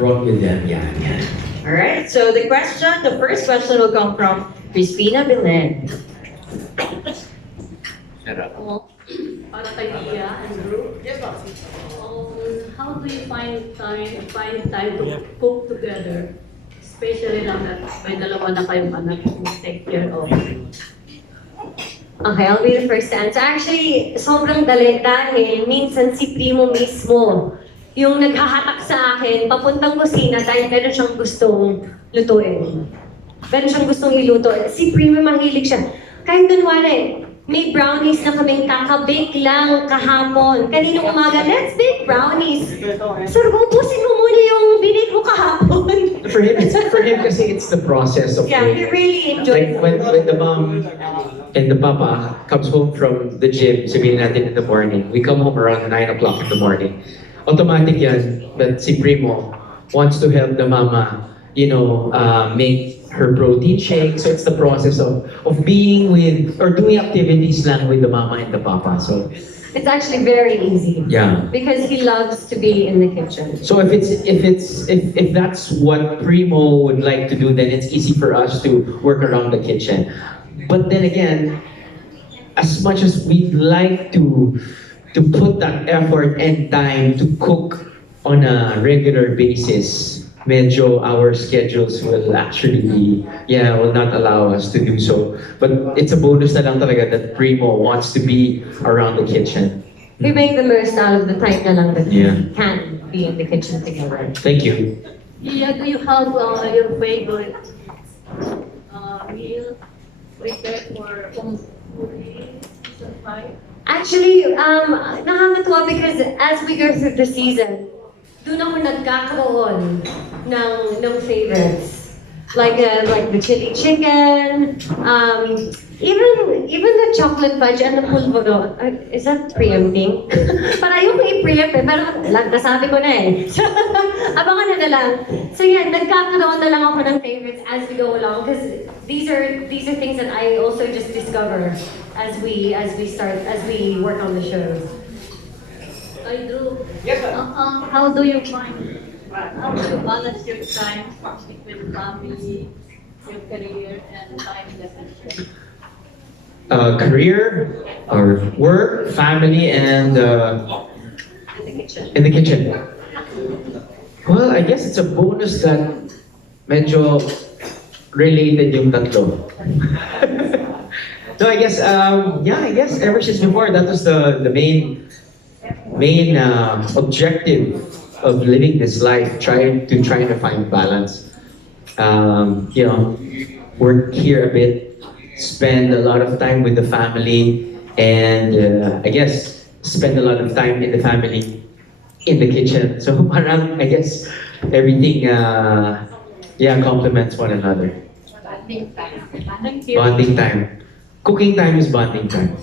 brought with them. Yeah. Alright, so the first question will come from Crispina Belen. Oh, para kay Iya and Drew. How do you find time to cook together? Especially now that may dalawa na kayong anak to take care of. Okay, I'll be the first to answer. Actually, sobrang dali dahil minsan si Primo mismo yung naghahatak sa akin papuntang kusina dahil meron siyang gustong lutuin. Meron siyang gustong iluto. Si Primo mahilig siya. Kahit kunwari, may brownies na kaming kakabake lang kahapon. Kaninang umaga, let's bake brownies. Sir, ubusin mo muna yung binake mo kahapon. For him kasi it's the process of Yeah, he really enjoys like when the mom and the papa comes home from the gym, sabihin natin in the morning, we come home around 9 o'clock in the morning. Automatic yan that si Primo wants to help the mama, make her protein shake. So it's the process of being with or doing activities lang with the mama and the papa. So it's actually very easy. yeah. Because he loves to be in the kitchen. So if that's what Primo would like to do, then it's easy for us to work around the kitchen. But then again, as much as we'd like to put that effort and time to cook on a regular basis, medyo our schedules will actually will not allow us to do so. But it's a bonus na lang talaga that Primo wants to be around the kitchen. We make the most out of the time na lang that Yeah. we can be in the kitchen together. Thank you. Iya, do you have your favorite meal prepared for foodie season 5? Actually, nakakatuwa because as we go through the season, doon ako nagkakaroon ng favorites. Like the chili chicken, even the chocolate fudge and the pulvoro. Is that preempting? Para ayoko i-preempt pero nasabi ko na eh. So, abangan na lang. So yeah, nagkakaroon na lang ako ng favorites as we go along because these are things that I also just discover as we work on the shows. I do. Yes, sir. How do you balance your time between family, your career, and time dedication? Career, or work, family, and In the kitchen. in the kitchen. Well, I guess it's a bonus that medyo related yung tatlo. No, I guess ever since before that was the main objective of living this life, trying to find balance. Work here a bit, spend a lot of time with the family, and I guess spend a lot of time in the family in the kitchen. So parang I guess everything complements one another. Bonding time. Thank you. Bonding time. Cooking time is bonding time.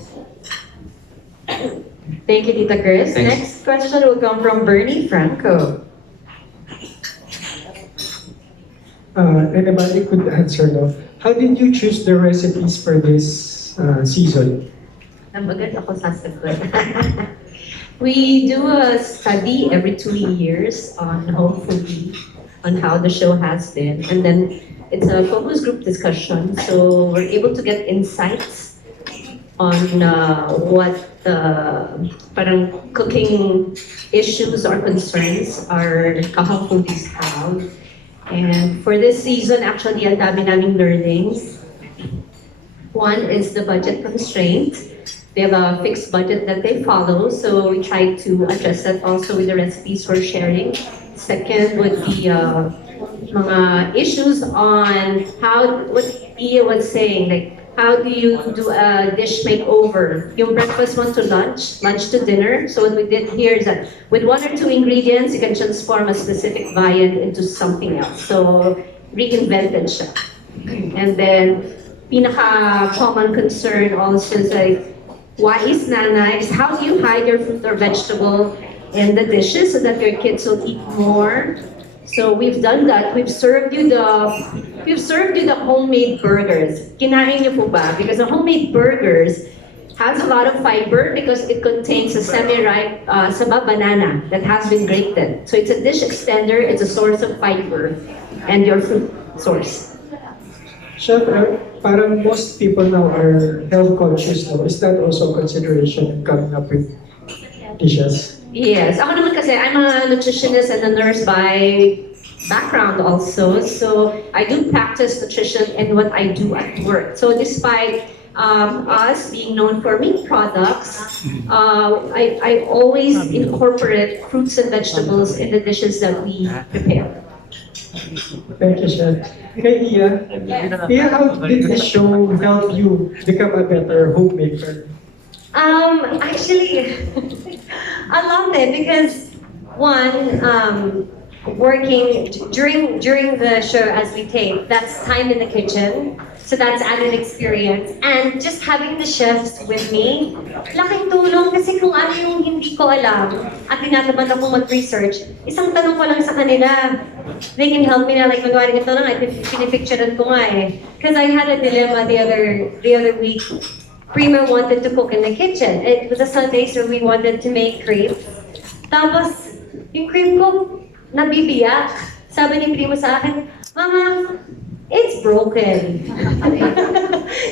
Thank you, Tita Chris. Thanks. Next question will come from Bernie Franco. Anybody could answer, no? How did you choose the recipes for this season? Nabagat ako sasagot. We do a study every 2 years on home food, on how the show has been, and then it's a focus group discussion. So we're able to get insights on what parang cooking issues or concerns our kahong foodies have. And for this season, actually, ang dami naming learnings. One is the budget constraint. They have a fixed budget that they follow, so we try to address that also with the recipes we're sharing. Second would be mga issues on what Ia was saying, like how do you do a dish makeover? Yung breakfast one to lunch, lunch to dinner. So what we did here is that with 1 or 2 ingredients, you can transform a specific viand into something else. So reinvented siya. And then pinaka-common concern also is like, why is nanay? Is how do you hide your fruit or vegetable in the dishes so that your kids will eat more? So we've done that. We've served you the homemade burgers. Kinain niyo po ba? Because the homemade burgers, has a lot of fiber because it contains a semi-ripe saba banana that has been grated. So it's a dish extender, it's a source of fiber, and your food source. Chef, parang most people now are health conscious now. Is that also a consideration in coming up with dishes? Yes, ako naman kasi I'm a nutritionist and a nurse by background also. So I do practice nutrition in what I do at work. So despite us being known for meat products, I always incorporate fruits and vegetables in the dishes that we prepare. Thank you, Chef. Hey, Iya. Iya, how did the show help you become a better homemaker? Actually, I love it because one, working during the show as we tape, that's time in the kitchen. So that's added experience. And just having the chefs with me, laking tulong kasi kung ano yung hindi ko alam at tinatamad ako mag-research, isang tanong ko lang sa kanila. They can help me na, like, kunwari ito lang, pinipicturean ko nga eh. Because I had a dilemma the other week. Prima wanted to cook in the kitchen. It was a Sunday, so we wanted to make crepes. Tapos, yung crepe ko, nabibiyak. Sabi ni Primo sa akin, Mama, it's broken.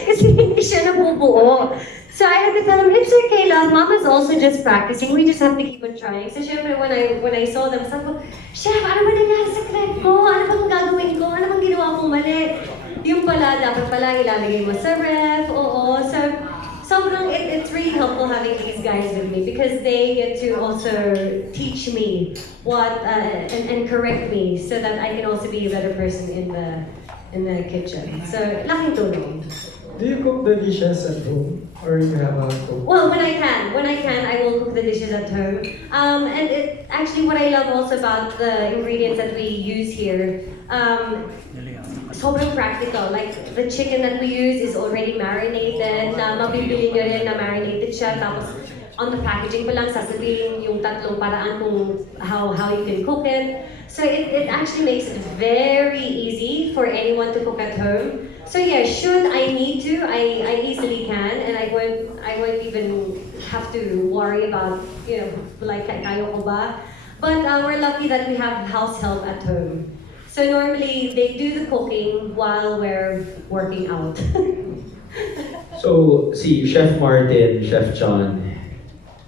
Kasi hindi siya nabubuo. So I had to tell him, it's okay, love. Mama's also just practicing. We just have to keep on trying. So syempre, when I saw them, sabi ko, Chef, ano ba nangyari sa crepe ko? Ano bang gagawin ko? Ano bang ginawa kong mali? Yung pala, dapat pala ilalagay mo sa ref. Oo. So, sobrang, it's really helpful having these guys with me because they get to also teach me what, and correct me so that I can also be a better person in the kitchen. So, laking tulong. Do you cook the dishes at home? Or you have a cook? Well, when I can, I will cook the dishes at home. And actually what I love also about the ingredients that we use here, sobrang practical. Like, the chicken that we use is already marinated, na mabibili nyo rin na marinated siya. Tapos, on the packaging pa lang, sasabihin yung tatlong paraan kung how you can cook it. So it actually makes it very easy for anyone to cook at home. So yeah, should I need to, I easily can, and I won't even have to worry about, like, kaya ko ba? But we're lucky that we have house help at home. So normally they do the cooking while we're working out. So, see, Chef Martin, Chef John,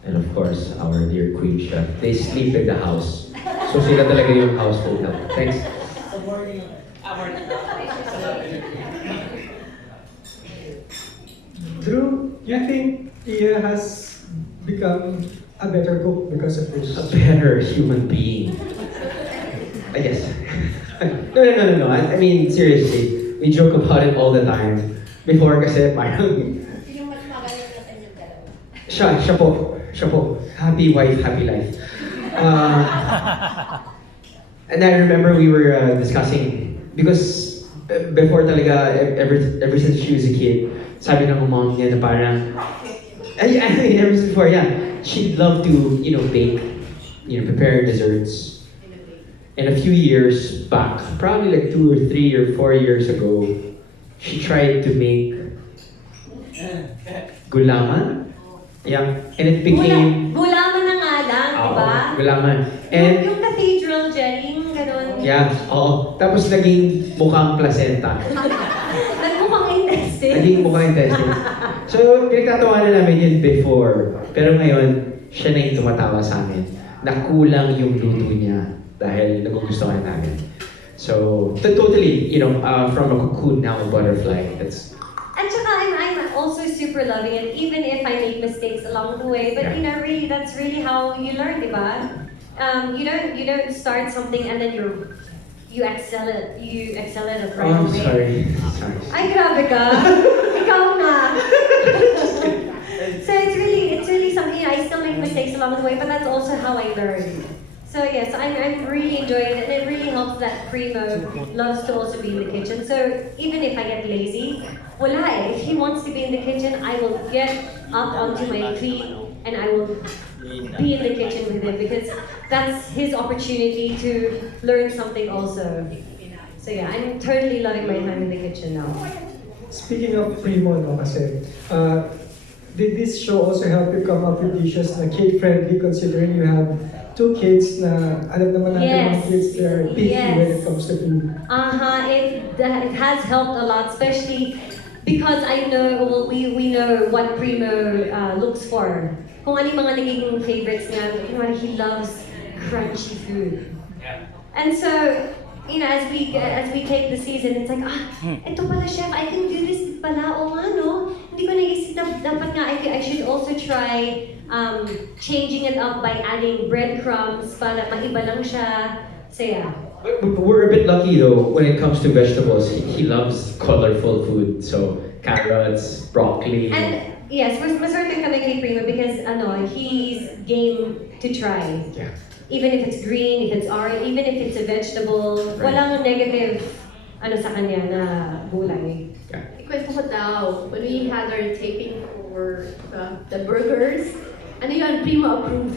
and of course, our dear Queen Chef, they sleep in the house. So sila talaga yung household help. Thanks. Drew, you think Iya has become a better cook because of this? A better human being. I guess. No. I mean, seriously, we joke about it all the time. Before kasi parang... Siya po. Happy wife, happy life. And I remember we were discussing, because before talaga, ever since she was a kid, sabi ng mom niya na parang, ever since before, yeah, she'd love to, bake, prepare desserts. And a few years back, probably like 2 or 3 or 4 years ago, she tried to make Gulaman. Yeah, and it became... Gulaman na nga lang, di ba? Gulaman. And Yung cathedral jelly, gano'n. yeah, oo. Tapos naging mukhang placenta. Nagmukhang intestine. Naging mukhang intestine. So, pinagtatawanan namin yun before. Pero ngayon, siya na yung tumatawa sa amin. Nakulang yung luto niya dahil nagugustuhan namin. So, totally, from a cocoon now a butterfly. That's... At saka, I'm also super loving it, even if I make mistakes along the way. But really, that's really how you learn, di ba? You don't start something and then you excel it right Oh, away. sorry. Ay, grabe ka. Ikaw na. So it's really something, I still make mistakes along the way, but that's also how I learn. So yes, I'm really enjoying it, and it really helps that Primo loves to also be in the kitchen. So even if I get lazy, wala eh. If he wants to be in the kitchen, I will get up onto my feet and I will be in the kitchen with him because that's his opportunity to learn something also. So yeah, I'm totally loving my time in the kitchen now. Speaking of Primo, no, kasi, did this show also help you come up with dishes na kid-friendly considering you have two kids na alam naman natin mga Yes. kids, they are picky Yes. when it comes to food. It has helped a lot, especially because I know, well, we know what Primo looks for. Kung ano yung mga naging favorites niya, you know, he loves crunchy food. And so, you know, as we take the season, it's like, ito pala chef, I can do this pala, o ano, hindi ko naisip na dapat nga, I should also try changing it up by adding breadcrumbs para maiba lang siya. So yeah. We're a bit lucky though when it comes to vegetables. He loves colorful food, so carrots, broccoli. And yes, maswerte kami kay Primo because he's game to try. Yeah. Even if it's green, if it's orange, even if it's a vegetable, Right. walang negative sa kanya na gulay. Ikwento ko daw, when we had our taping for the burgers, ano yun, Primo approved.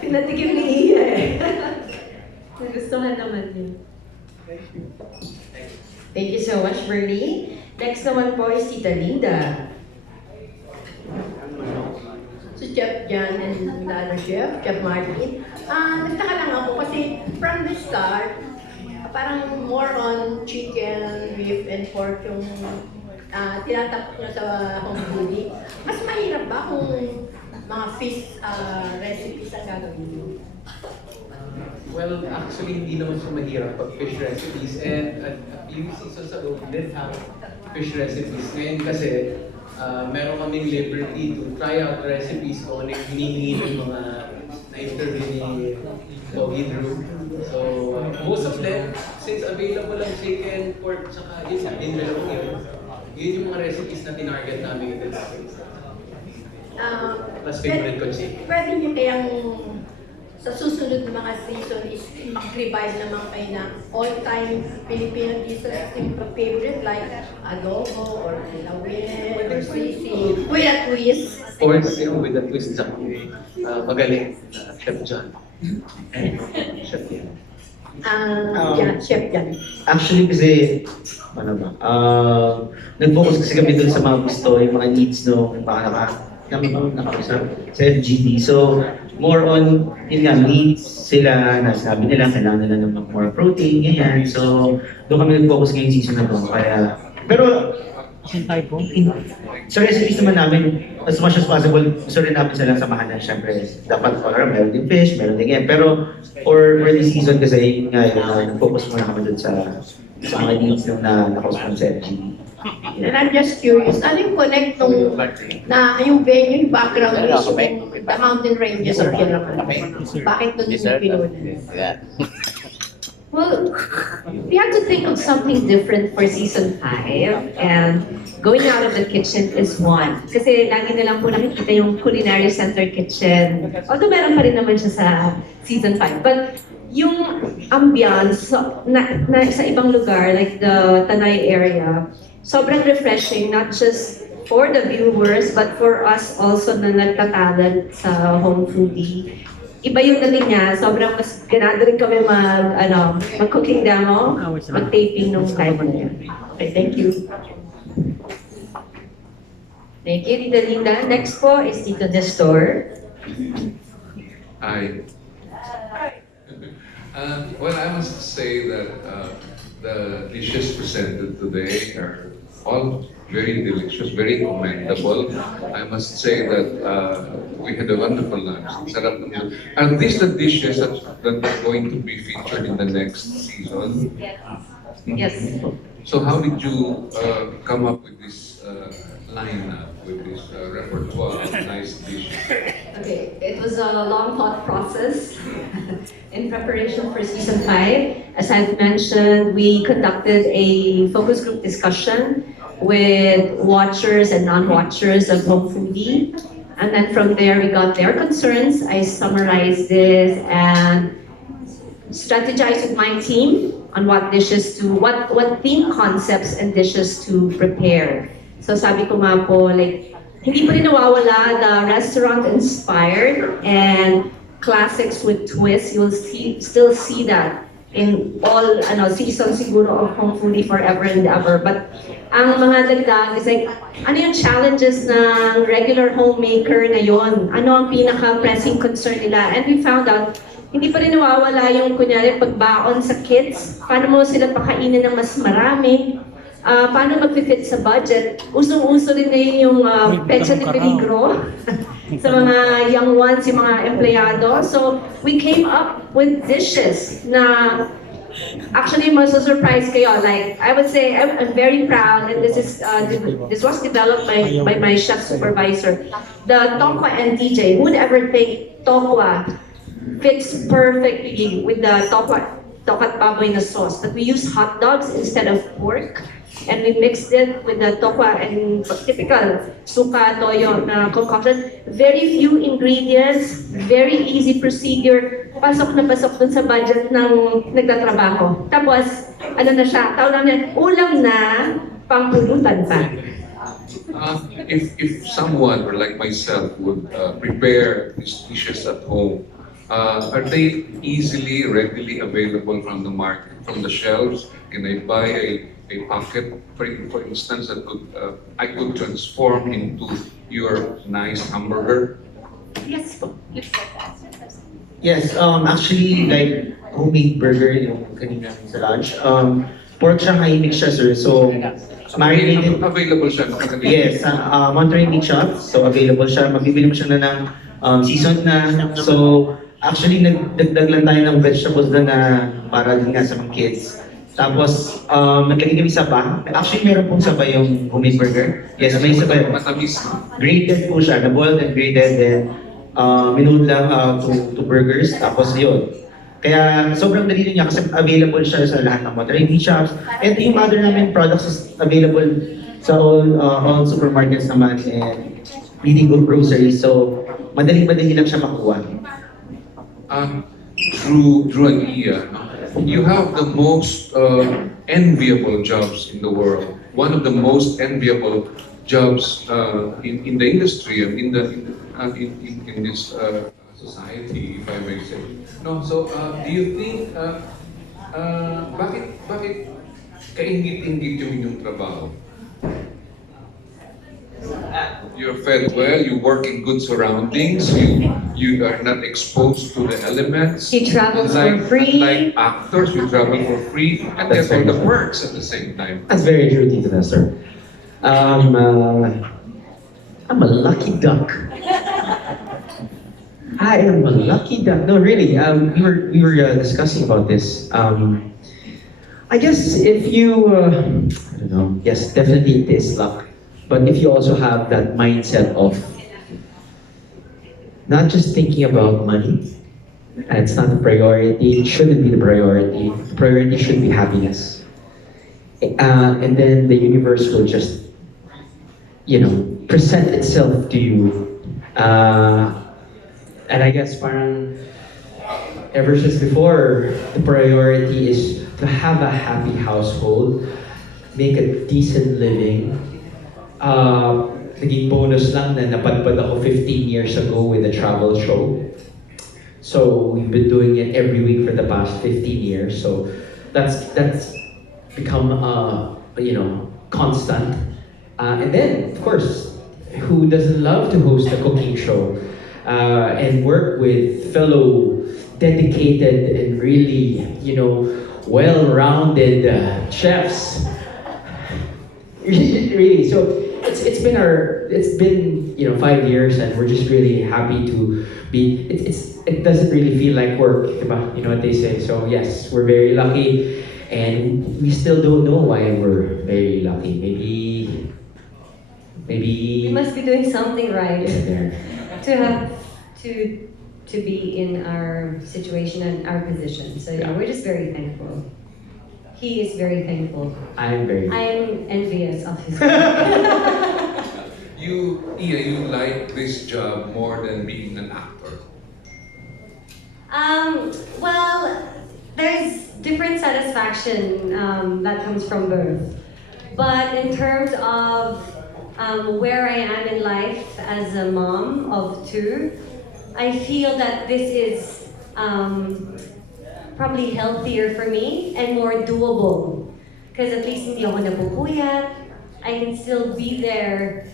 Pinatikim ni Iya eh. Nagustuhan naman yun. Thank you so much, Bernie. Next naman po is Tita Linda. Si Chef Jan and the other chef, Chef Martin. Nagtaka lang ako kasi from the start, parang more on chicken, beef, and pork yung tinatak nyo sa home foodie. Mas mahirap ba kung mga fish recipes ang gagawin nyo? Well, actually, hindi naman siya mahirap pag fish recipes. And a few seasons ago, we did have fish recipes. Ngayon kasi, meron kaming liberty to try out recipes kung ano yung hinihingi ng mga na-interview ni Doggy Drew. So, most of them, since available lang chicken, pork, tsaka yun, envelope yun yung mga recipes na tinarget namin in this space. Plus favorite ko chicken. Pwede nyo kayang sa susunod na mga season is mag-revive naman kayo na all-time Filipino dishes, yung favorite like adobo or lawin or sisig. With a twist. Or with a twist sa magaling Chef John. Chef John. Yeah, Chef Jan. Actually kasi, nag-focus kasi kami dun sa mga gusto, yung mga needs ng mga nakausap sa FGD. So, more on, yun nga, needs sila, nasabi nila, kailangan nila ng more protein, ganyan. So, doon kami nag-focus ngayong season na to. Kaya, pero, sa recipes naman namin, as much as possible, gusto rin namin silang samahan na syempre, dapat meron din fish, meron din yan. Pero, for this season kasi, yun nga, nag-focus muna kami dun sa mga needs nung nakausap sa FGD. And I'm just curious, ano yung connect nung na yung venue, yung background is yung the mountain ranges of Gulaman? Bakit doon yung pinunan? Well, we have to think of something different for season 5, and going out of the kitchen is one. Kasi lagi na lang po nakikita yung culinary center kitchen. Although meron pa rin naman siya sa season 5. But yung ambiance sa ibang lugar, like the Tanay area, sobrang refreshing, not just for the viewers, but for us also na nagtatalent sa home foodie. Iba yung dating niya, sobrang mas ganado rin kami mag-cooking demo, mag-taping nung time na yun. Okay, thank you. Thank you, Tita Linda. Next po is Tito Nestor. Hi. Well, I must say that the dishes presented today are all very delicious, very commendable. I must say that we had a wonderful lunch. Sarap naman. Are these the dishes that are going to be featured in the next season? Yes. So how did you come up with this lineup, with this repertoire of nice dishes? Okay, it was a long thought process in preparation for season 5. As I've mentioned, we conducted a focus group discussion with watchers and non-watchers of Home Foodie. And then from there, we got their concerns. I summarized this and strategized with my team on what dishes to, what theme concepts and dishes to prepare. So sabi ko nga po, like, hindi pa rin nawawala the restaurant-inspired and classics with twists. You'll still see that in all seasons siguro of Home Foodie forever and ever. But ang mga dagdag is like, ano yung challenges ng regular homemaker na yon? Ano ang pinaka-pressing concern nila? And we found out, hindi pa rin nawawala yung kunyari pagbaon sa kids. Paano mo sila pakainin ng mas marami? Paano mag-fit sa budget? Usong-uso rin ngayon yung pecha de peligro sa mga young ones, yung mga empleyado. So, we came up with dishes na actually maso-surprise kayo. Like, I would say, I'm very proud and this was developed by my chef supervisor. The tokwa and TJ, who would ever think tokwa fits perfectly with the tokat baboy na sauce? But we use hot dogs instead of pork. And we mixed it with the tokwa and typical suka, toyo na concoction. Very few ingredients, very easy procedure. Pasok na pasok dun sa budget ng nagtatrabaho. Tapos, ano na siya, tawag namin, ulam na, pangpulutan pa. If someone or like myself would prepare these dishes at home, are they easily, readily available from the market, from the shelves? Can I buy a packet, for instance, that I could transform into your nice hamburger? Yes po. Yes, actually, like, homemade burger, yung kanina sa lunch, pork siya, mix siya, sir. So, marinated. Available siya. Yes, Monterey Meat Shop. So, available siya. Mabibili mo siya na ng season na. So, actually, nagdagdag lang tayo ng vegetables na para din nga sa mga kids. Tapos, naglagay kami saba. Actually, meron pong saba yung homemade burger. Yes, may saba. Matamis. Grated po siya, na-boiled and grated, then minood lang to burgers, tapos yun. Kaya sobrang dali niya kasi available siya sa lahat ng Monterey Meat Shops. And yung other namin products is available sa all supermarkets naman and leading groceries. So, madali-madali lang siya makuha. Drew and Iya, you have the most enviable jobs in the world. One of the most enviable jobs in the industry and in this society, if I may say. No, so do you think bakit kaingit-ingit yung inyong trabaho? You're fed well, you work in good surroundings, you are not exposed to the elements. You travel for free. Unlike actors, you travel for free and get all the perks at the same time. That's very true, Tito Nestor. I'm a lucky duck. I am a lucky duck. No, really. We were discussing about this. I guess if you, I don't know. Yes, definitely it is luck. But if you also have that mindset of not just thinking about money, and it's not the priority. It shouldn't be the priority. The priority should be happiness. And then the universe will just, present itself to you. And I guess parang ever since before, the priority is to have a happy household, make a decent living. Naging bonus lang na napadpad ako 15 years ago with a travel show. So we've been doing it every week for the past 15 years. So that's become constant. And then, of course, who doesn't love to host a cooking show and work with fellow dedicated and really, well-rounded chefs? Really, so it's been 5 years and we're just really happy to be. It doesn't really feel like work, diba? You know what they say. So yes, we're very lucky, and we still don't know why we're very lucky. Maybe. We must be doing something right There. to have to be in our situation and our position. So Yeah. we're just very thankful. He is very thankful. I'm very. I'm envious of his. You like this job more than being an actor? Well, there's different satisfaction that comes from both. But in terms of where I am in life as a mom of two, I feel that this is probably healthier for me and more doable. Because at least hindi ako napupuyat, I can still be there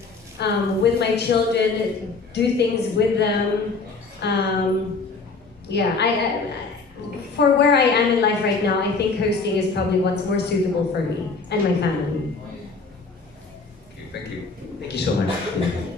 with my children, do things with them. Yeah, for where I am in life right now, I think hosting is probably what's more suitable for me and my family. Okay, thank you. Thank you so much.